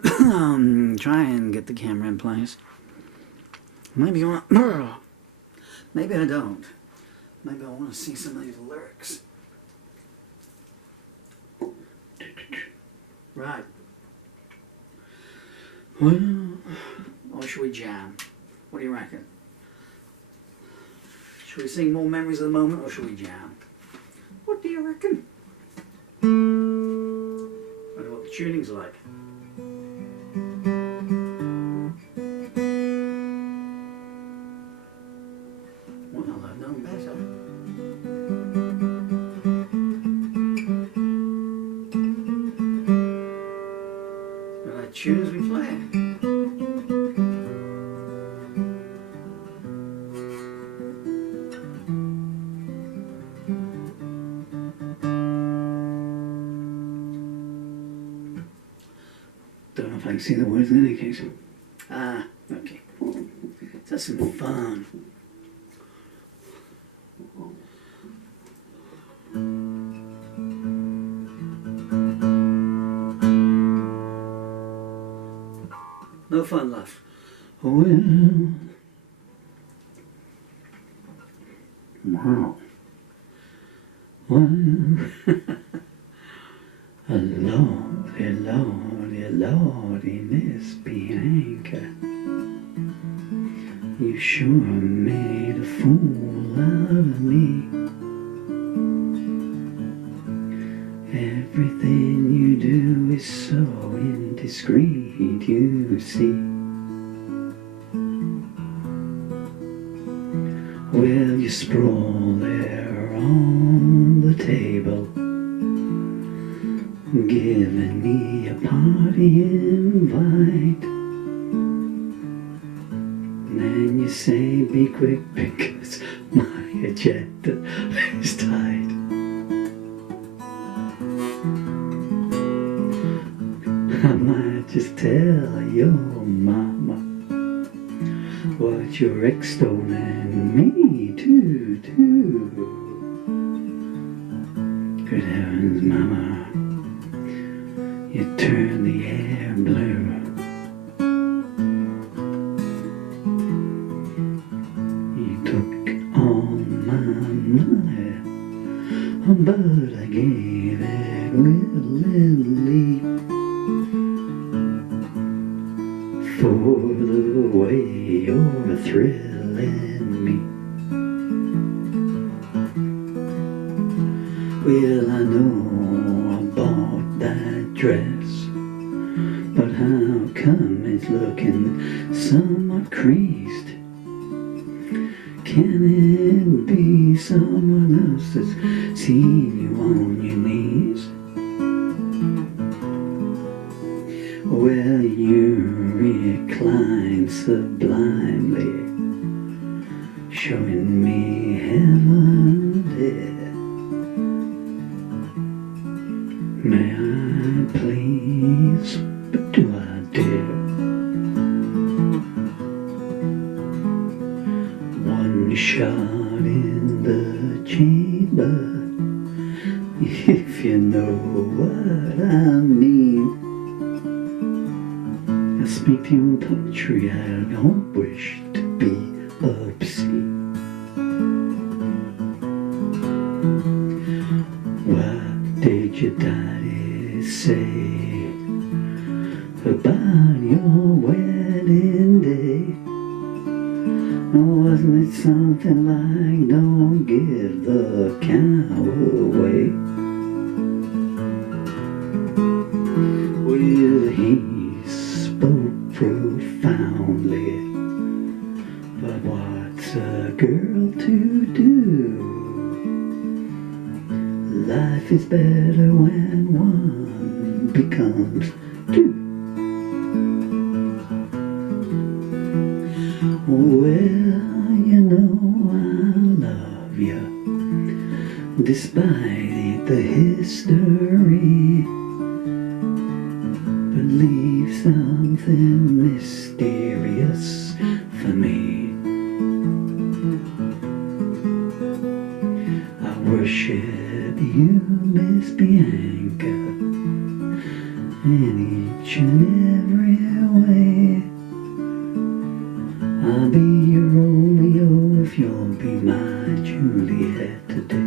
Try and get the camera in place. Maybe you want... Maybe I don't. Maybe I want to see some of these lyrics. Right. Well, or should we jam? What do you reckon? Should we sing more memories of the moment, or should we jam? What do you reckon? I don't know what the tuning's like. Well, I've known better. But I choose we play it. Don't know if I can see the words in any case. Ah, okay. That's some fun. No fun left. Well, wow. Well, Lordy, Lordy, Lordy, Miss Bianca, you sure made a fool out of me. Everything you do is so indiscreet, you see. Well, you sprawl there on the table, giving me a party invite. Then you say be quick because my agenda is tight. I might just tell your mama what you're extolling me to do. Good heavens, mama, you turn the air blue. You took all my money, but I gave it willingly for the way you're thrilling me. Well, I know I bought that dress, but how come it's looking somewhat creased? Can it be someone else that's seen you on your knees? Well, you recline sublimely, showing me heaven there. May I please, but do I dare? One shot in the chamber, if you know what I mean. I speak to you in poetry, I don't wish to be obscene. What did your daddy say about your wedding day? Wasn't it something like, don't give the cow away? Well, he spoke profoundly, but what's a girl to do? Life is better when one becomes two. Well, you know I love you, despite the history. Believe something mysterious for me. I worship you, Miss Bianca, in each and every way. I'll be your Romeo if you'll be my Juliet today.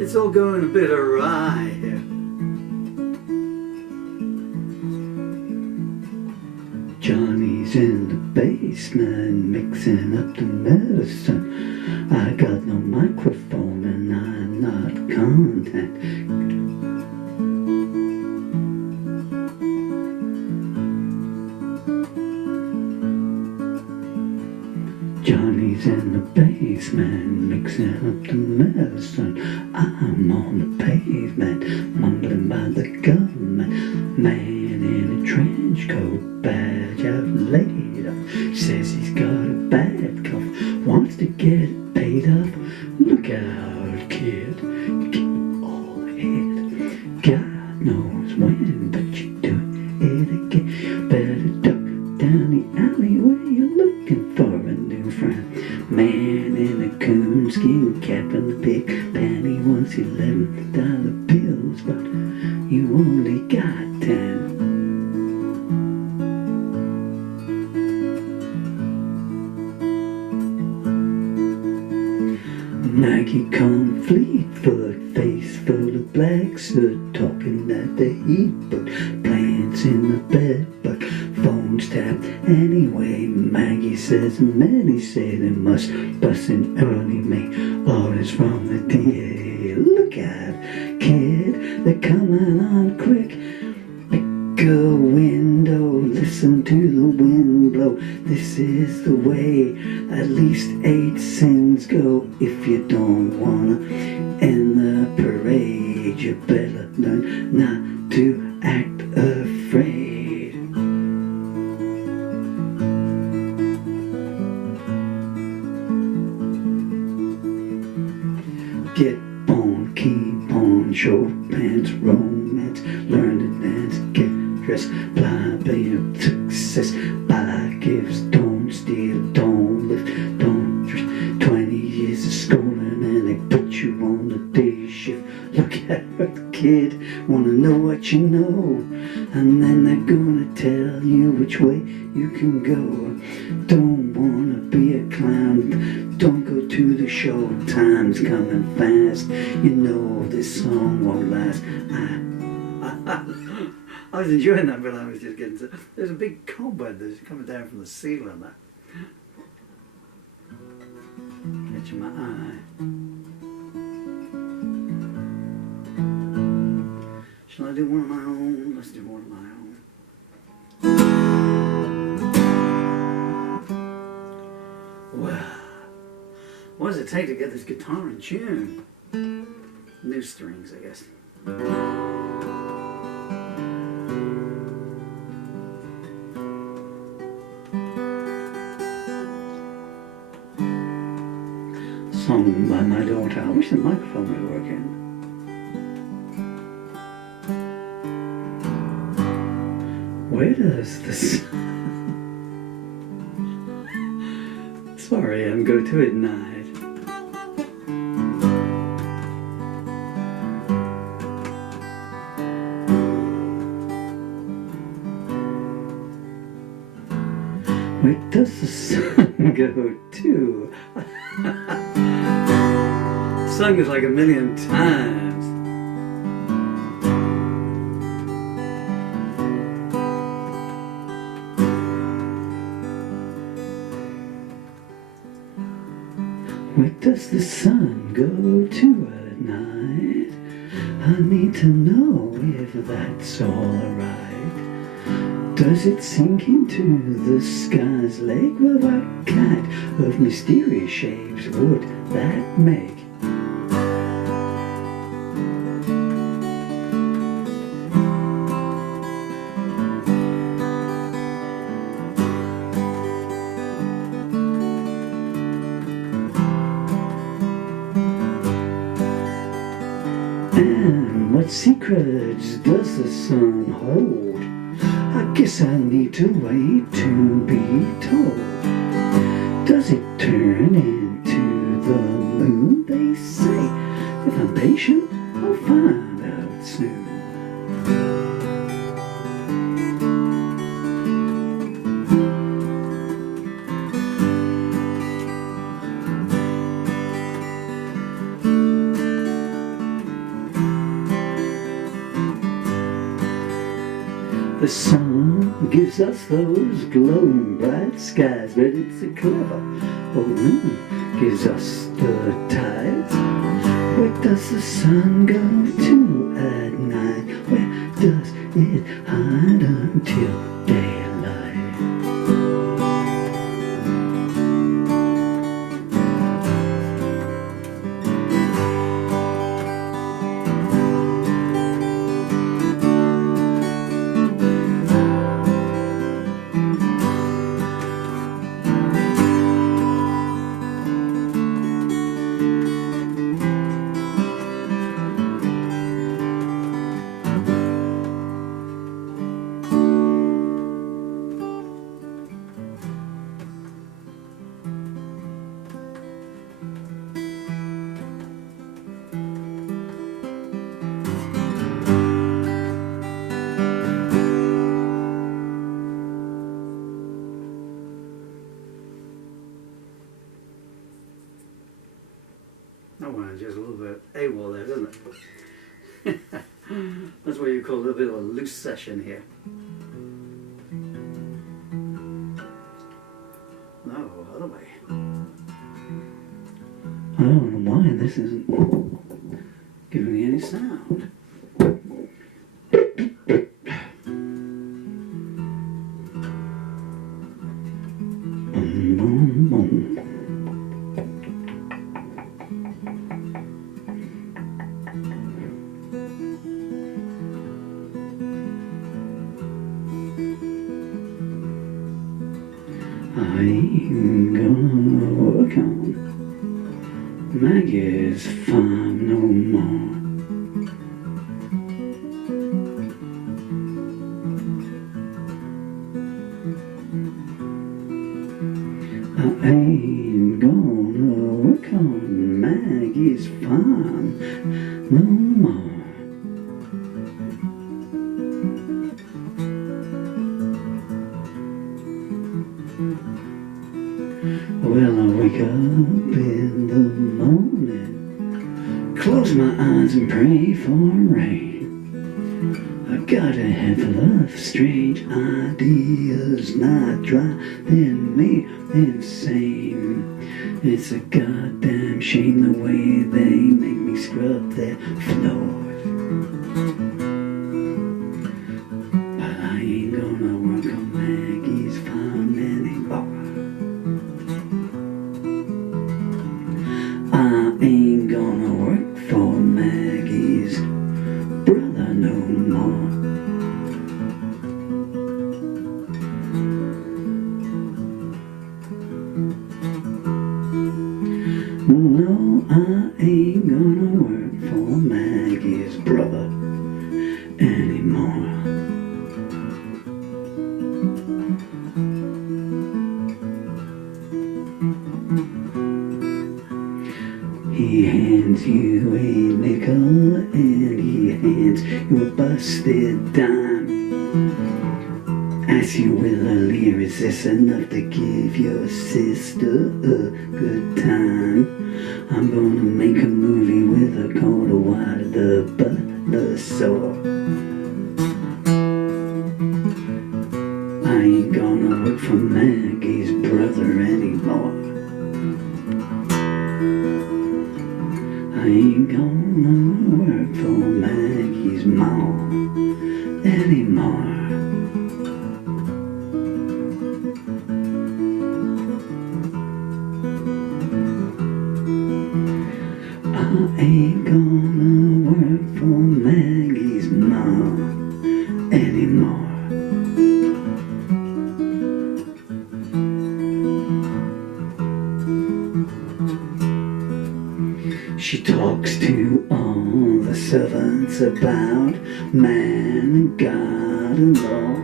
It's all going a bit awry here. Johnny's in the basement mixing up the medicine. I got no microphone and I'm not content. Johnny's in the basement mixing up the medicine. I'm on the pavement, mumbling by the government. Man in a trench coat, badge out laid up, says he's got a bad cough, wants to get it paid off. Look out, kid, you get all ahead. God knows when, but you do it again. Better duck down the alley where you're looking for a new friend. Man in a coonskin cap and the big panty wants $11 bills, but you only got 10. Maggie come Fleetfoot, face full of black soot, talking at the heat, but plants in the bed, but phone's tapped anyway. Maggie says many say they must bust in early May. Orders from the DA. Look out, kid, they're coming on quick. Pick a window, listen to the wind blow. This is the way at least 8 sins go. If you don't wanna end the parade, you better learn not to act afraid. Get on, keep on, short pants, romance, learn to dance, get dressed, blah, blah, success, buy gifts, don't steal, don't lift, don't drift. 20 years of schooling and they put you on the day shift. Look at her, kid, wanna know what you know, and then they're gonna tell you which way you can go. Don't wanna be a clown, don't go to the show, time's coming fast, you know this song won't last. I was enjoying that, but I was just getting to, there's a big cobweb that's coming down from the ceiling there. Catching my eye. Shall I do one of my own? Let's do one of my own. Well, what does it take to get this guitar in tune? New strings, I guess. Song by my daughter. I wish the microphone would work in. Where does this... Sorry, I'm going to it night. Where does the sun go to? Sung this like a million times. Where does the sun go to at night? I need to know if that's alright. Does it sink into the sky's lake? Well, what kind of mysterious shapes would that make? And what secrets does the sun hold? I guess I need to wait to be told. Does it turn into the moon? They say if I'm patient, I'll find out soon. The sun gives us those glowing bright skies, but it's a clever old moon gives us the tides. Where does the sun go to at night? Where does it hide until daylight? That one just a little bit AWOL there, doesn't it? That's what you call a little bit of a loose session here. No, other way. I don't know why this isn't giving me any sound. I'm gonna work on Maggie's farm no more. I ain't gonna work on Maggie's farm no more. Well, I wake up in the morning, close my eyes and pray for rain. I got a head full of strange ideas, not driving me insane. It's a goddamn shame the way they make me scrub their floors. But I ain't gonna work on Maggie's farm anymore. I ain't gonna work for Maggie's brother no more. No, I ain't gonna work for Maggie's brother anymore. He hands you a nickel and he hands you a busted dime. Asks you, will a leer, is this enough to give your sister a good time? I'm gonna make a movie with a coat of water, the butler saw. I ain't gonna work for Maggie's brother anymore. more anymore. I ain't gonna work for Maggie's mom anymore. She talks to all the servants about man and God and law.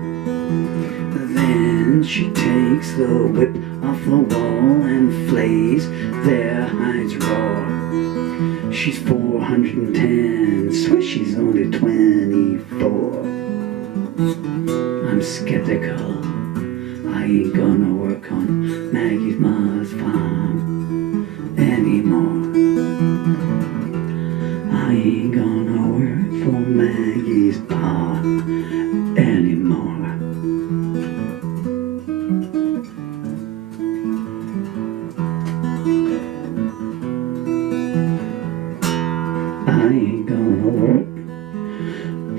Then she takes the whip off the wall and flays their hides raw. She's 410, swears she's only 24. I'm skeptical, I ain't gonna work on Maggie's ma's farm anymore. I ain't gonna work for Maggie's pa anymore. I ain't gonna work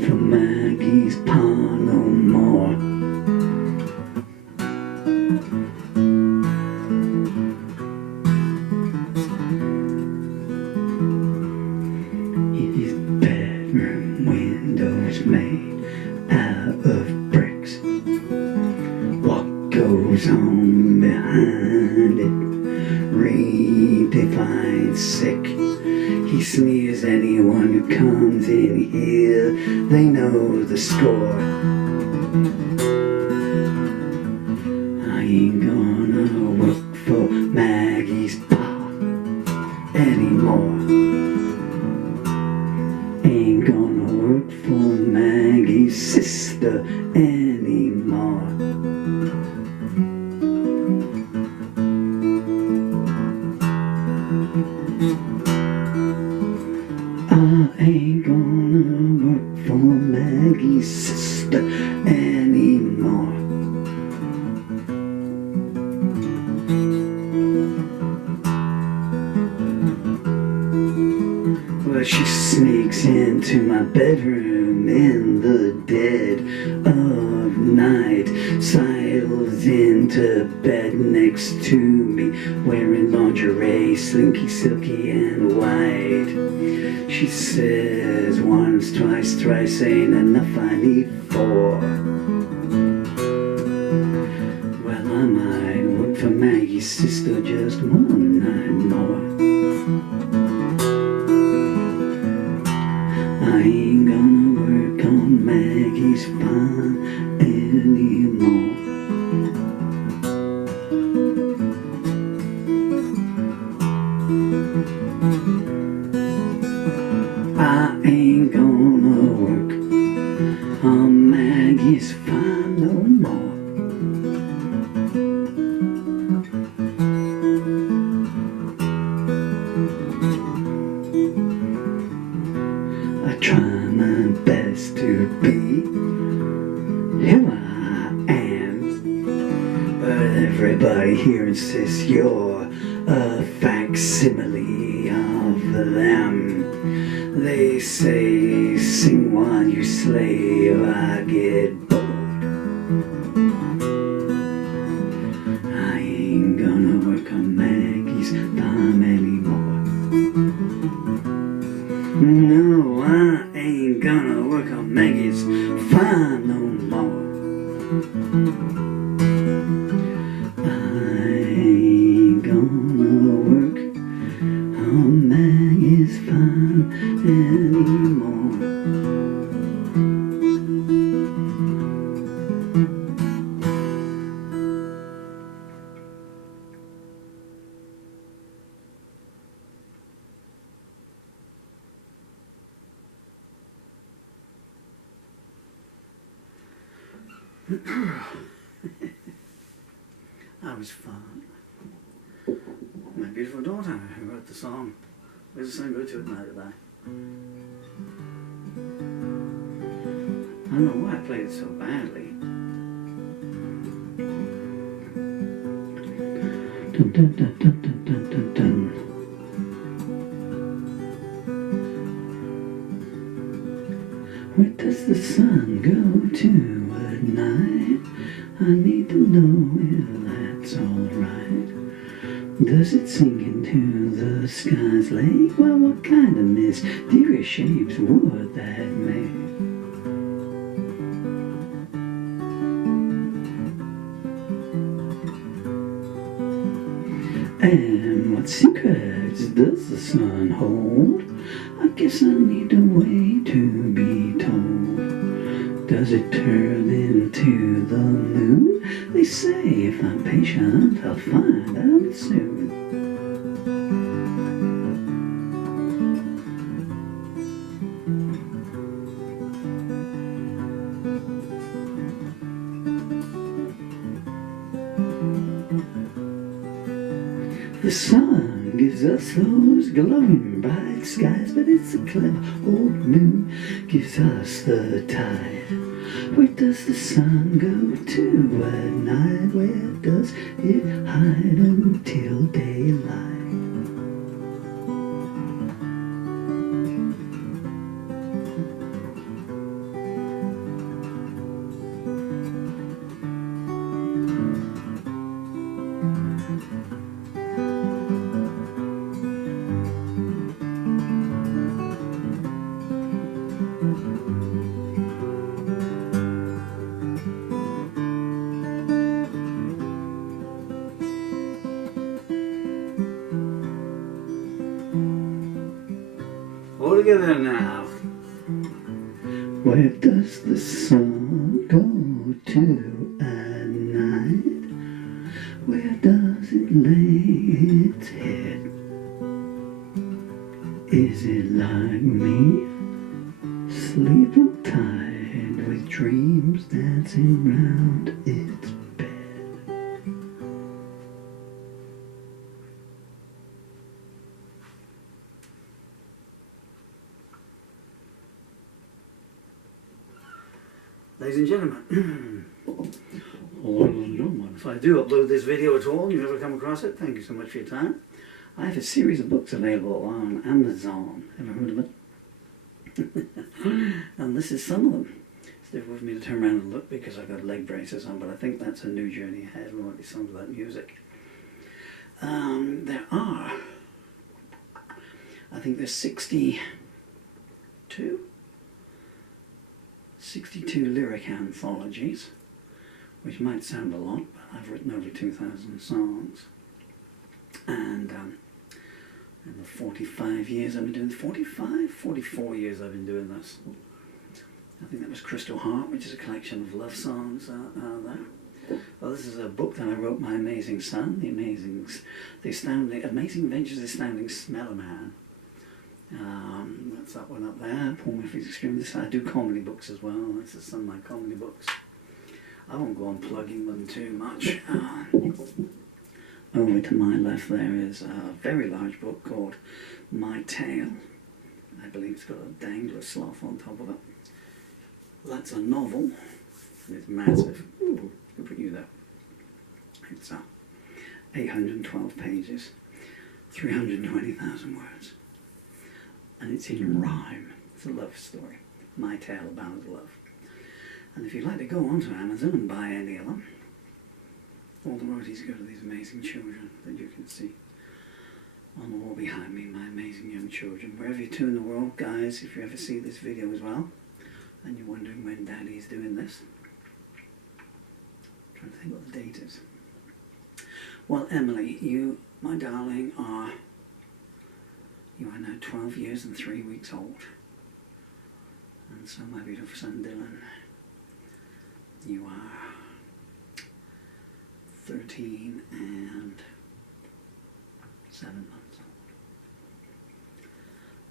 for Maggie's pa no more. His bedroom windows made out of bricks. What goes on behind it redefines sick. He sneers anyone who comes in here, they know the score. I ain't gonna work for Maggie's pa anymore. Ain't gonna work for Maggie's sister anymore. I ain't gonna work for Maggie's sister anymore. Well, she sneaks into my bedroom in the dead of night, sidles into bed next to me, wearing lingerie, slinky, silky, and white. She says once, twice, thrice ain't enough, I need 4. Well, I might work for Maggie's sister just one night more. I ain't gonna work on Maggie's farm anymore. I ain't gonna work on Maggie's farm no more. I try my best to be who I am, but everybody here insists you're a facsimile of them. They say, sing while you slave, I get bored. I ain't gonna work on Maggie's farm anymore. No, I ain't gonna work on Maggie's farm no more. I ain't gonna work on Maggie's farm anymore. That was fun. My beautiful daughter who wrote the song. There's a song go to it now today. I don't know why I played it so badly. Dun, dun, dun, dun, dun, dun, dun, dun. Where does the sun go to at night? I need to know if that's alright. Does it sink into the sky's lake? Well, what kind of mysterious shapes would that make? And what secrets does the sun hold? I guess I need to wait to be told. Does it turn into the moon? They say if I'm patient, I'll find out soon. The sun gives us those glowing bright skies, but it's a clever old moon gives us the tide. Where does the sun go to at night? Where does it hide until daylight? All together now. Where does the sun go to at night? Where does it lay its head? Is it like me, sleeping tired with dreams dancing round its bed? Ladies and gentlemen, if I do upload this video at all and you've ever come across it, thank you so much for your time. I have a series of books available on Amazon. Ever heard of it? And this is some of them. It's difficult for me to turn around and look because I've got leg braces on, but I think that's a new journey ahead. We might be some of that music. There are, I think there's 62 lyric anthologies, which might sound a lot, but I've written over 2,000 songs. And in the 45 years I've been doing 44 years I've been doing this. I think that was Crystal Heart, which is a collection of love songs there. Well, this is a book that I wrote, My Amazing Son, Amazing Adventures of the Astounding Smeller Man. That's that one up there, Paul Murphy's Extreme. I do comedy books as well. This is some of my comedy books. I won't go on plugging them too much. Over to my left there is a very large book called My Tale. I believe it's got a dangler sloth on top of it. That's a novel, and it's massive. Ooh, good for you there. It's 812 pages, 320,000 words. And it's in rhyme. It's a love story. My Tale about love. And if you'd like to go onto Amazon and buy any of them, all the royalties go to these amazing children that you can see on the wall behind me, my amazing young children. Wherever you tune in the world, guys, if you ever see this video as well, and you're wondering when Daddy's doing this, I'm trying to think what the date is. Well, Emily, you, my darling, you are now 12 years and 3 weeks old. And so my beautiful son Dylan, you are 13 and 7 months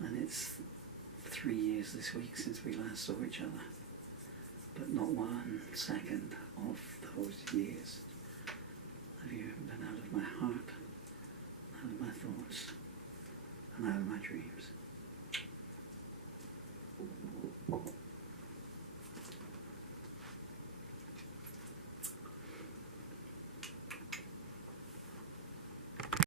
old. And it's 3 years this week since we last saw each other. But not 1 second of those years